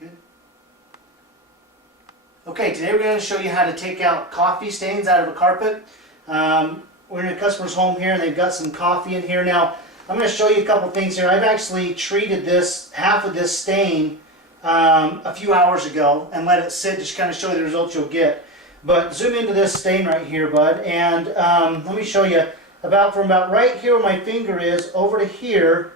Good. Okay, today we're going to show you how to take out coffee stains out of a carpet. We're in a customer's home here and they've got some coffee in here. Now, I'm going to show you a couple things here. I've actually treated this, half of this stain, a few hours ago and let it sit, just kind of show you the results you'll get. But zoom into this stain right here, bud, and let me show you from about right here where my finger is over to here,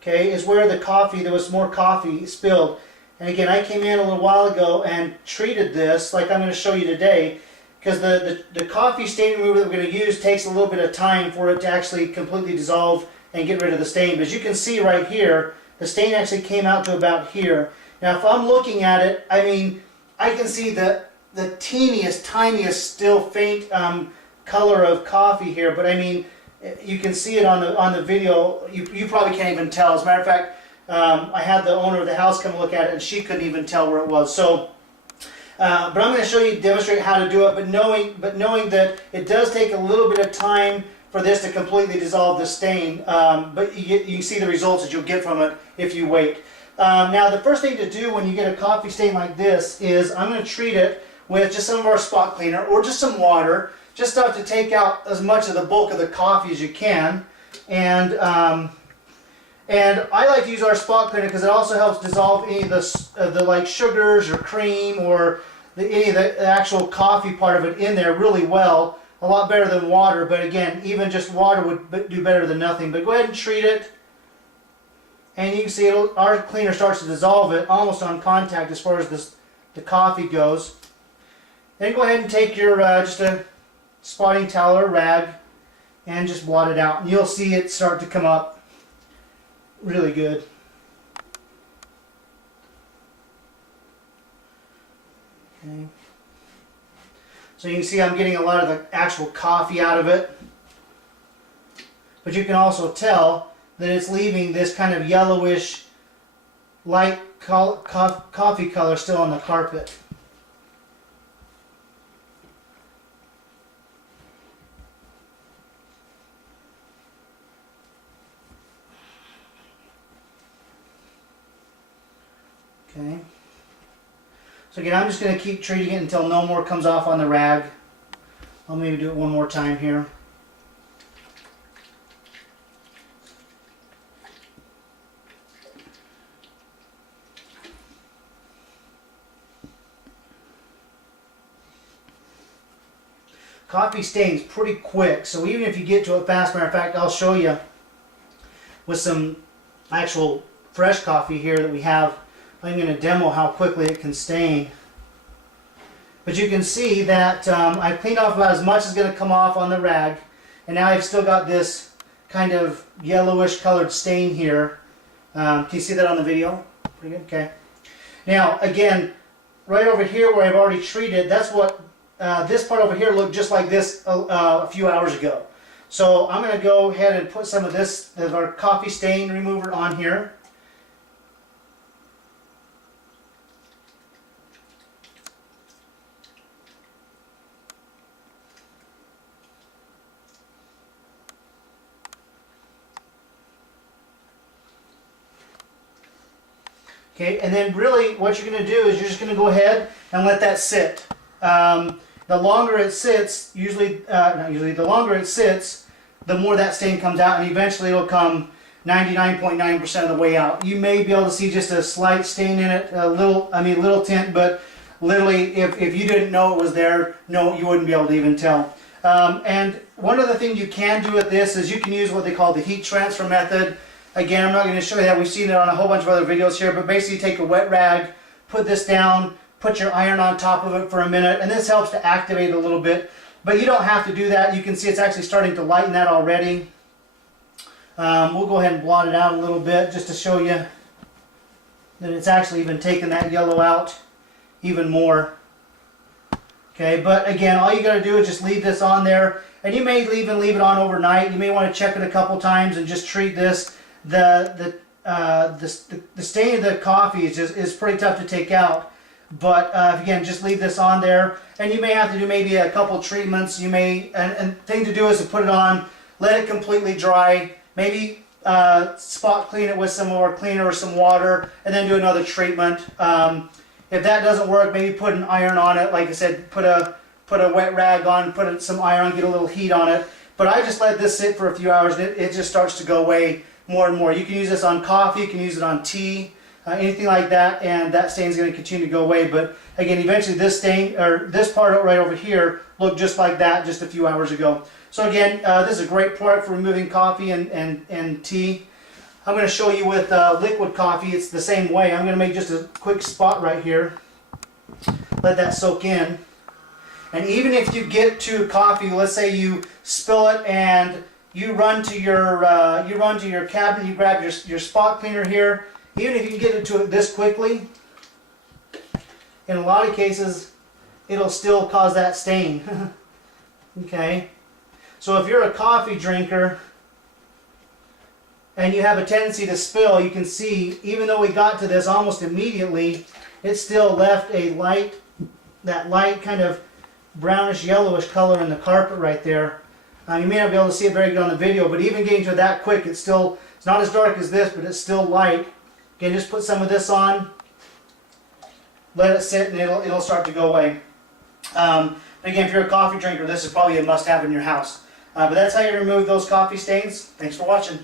okay, is where the coffee, there was more coffee spilled. And again, I came in a little while ago and treated this like I'm going to show you today, because the coffee stain remover that we're going to use takes a little bit of time for it to actually completely dissolve and get rid of the stain. But as you can see right here, the stain actually came out to about here. Now if I'm looking at it, I mean, I can see the teeniest, tiniest, still faint color of coffee here, but I mean, you can see it on the video. You probably can't even tell. As a matter of fact, I had the owner of the house come look at it, and she couldn't even tell where it was. So, but I'm going to show you, demonstrate how to do it. But knowing that it does take a little bit of time for this to completely dissolve the stain, but you can see the results that you'll get from it if you wait. Now, the first thing to do when you get a coffee stain like this is I'm going to treat it with just some of our spot cleaner or just some water, just enough to take out as much of the bulk of the coffee as you can. And I like to use our spot cleaner because it also helps dissolve any of the like sugars or cream or any of the actual coffee part of it in there really well. A lot better than water, but again, even just water would do better than nothing. But go ahead and treat it. And you can see our cleaner starts to dissolve it almost on contact as far as the coffee goes. Then go ahead and take your just a spotting towel or rag and just blot it out. And you'll see it start to come up really good. Okay. So you can see I'm getting a lot of the actual coffee out of it. But you can also tell that it's leaving this kind of yellowish light coffee color still on the carpet. Okay. So again, I'm just going to keep treating it until no more comes off on the rag. I'll maybe do it one more time here. Coffee stains pretty quick, so even if you get to it fast, matter of fact, I'll show you with some actual fresh coffee here that we have. I'm going to demo how quickly it can stain. But you can see that I've cleaned off about as much as going to come off on the rag, and now I've still got this kind of yellowish colored stain here. Can you see that on the video? Pretty good? Okay. Now again, right over here where I've already treated, that's what this part over here looked just like this a few hours ago. So I'm going to go ahead and put some of our coffee stain remover on here. Okay, and then really what you're going to do is you're just going to go ahead and let that sit. The longer it sits, the longer it sits, the more that stain comes out, and eventually it'll come 99.9% of the way out. You may be able to see just a slight stain in it, a little tint, but literally if you didn't know it was there, no, you wouldn't be able to even tell. And one other thing you can do with this is you can use what they call the heat transfer method. Again, I'm not going to show you that. We've seen it on a whole bunch of other videos here, but basically take a wet rag, put this down, put your iron on top of it for a minute, and this helps to activate it a little bit. But you don't have to do that. You can see it's actually starting to lighten that already. We'll go ahead and blot it out a little bit just to show you that it's actually even taken that yellow out even more. Okay, but again, all you got to do is just leave this on there, and you may even leave it on overnight. You may want to check it a couple times and just treat this. The stain of the coffee is pretty tough to take out, but again, just leave this on there, and you may have to do maybe a couple treatments. You may, and thing to do is to put it on, let it completely dry, maybe spot clean it with some more cleaner or some water, and then do another treatment. If that doesn't work, maybe put an iron on it. Like I said, put a wet rag on, put some iron, get a little heat on it. But I just let this sit for a few hours, and it just starts to go away more and more. You can use this on coffee, you can use it on tea, anything like that, and that stain's going to continue to go away. But again, eventually this stain, or this part right over here, looked just like that just a few hours ago. So again, this is a great product for removing coffee and tea. I'm going to show you with liquid coffee, it's the same way. I'm going to make just a quick spot right here. Let that soak in. And even if you get to coffee, let's say you spill it and you run to your cabinet, you grab your spot cleaner here. Even if you can get into it this quickly, in a lot of cases, it'll still cause that stain. Okay. So if you're a coffee drinker and you have a tendency to spill, you can see, even though we got to this almost immediately, it still left that light kind of brownish yellowish color in the carpet right there. You may not be able to see it very good on the video, but even getting to it that quick, it's not as dark as this, but it's still light. Again, just put some of this on, let it sit, and it'll start to go away. Again, if you're a coffee drinker, this is probably a must-have in your house. But that's how you remove those coffee stains. Thanks for watching.